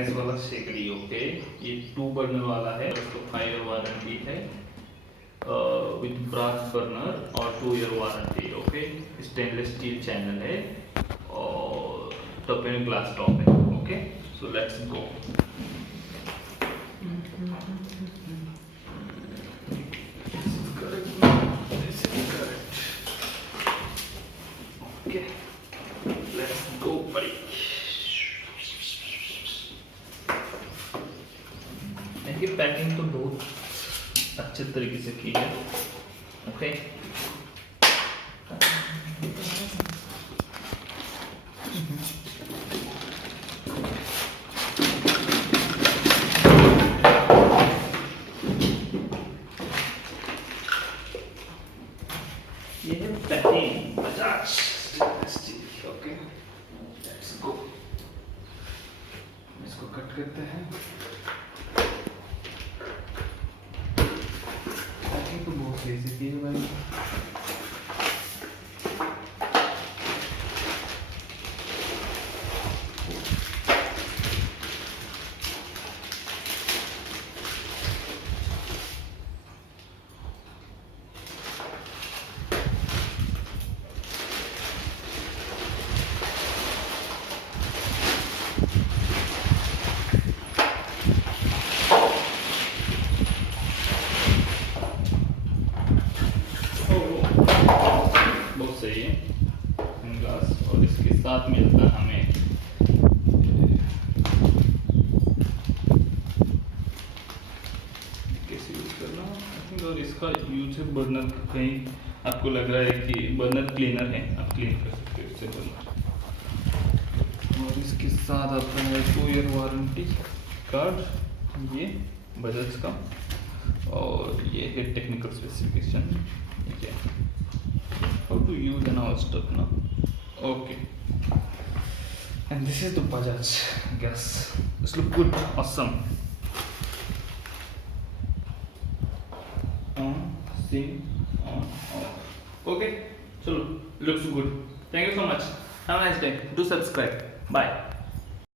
गैस वाला शेगड़ी। ओके, ये 2 बर्नर वाला है, उसको 5 ईयर वारंटी है विद ब्रास बर्नर और 2 year warranty. Okay, stainless steel channel है और टॉप ग्लास टॉप है। Okay, so let's go. Okay, let's go buddy। इनकी पैकिंग तो बहुत अच्छे तरीके से की है। ओके, ये है पैकिंग बजाज। Okay, let's go. इसको कट करते हैं। पैकिंग तो बहुत सही से की है भाई। बहुत सही है ग्लास, और इसके साथ मिलता है हमें कैसे यूज करना है। और इसका यूज है बर्नर, कहीं आपको लग रहा है कि बर्नर क्लीनर है, आप क्लीन कर सकते हो इससे बर्नर। और इसके साथ आता है 2 ईयर वारंटी कार्ड, ये बजाज का, और ये है टेक्निकल स्पेसिफिकेशन। ये how to use an our stuff now। Okay, and this is the Bajaj gas। This look good, awesome। On, sing, on, off। Okay, chalo, looks good। Thank you so much, have a nice day, do subscribe, bye।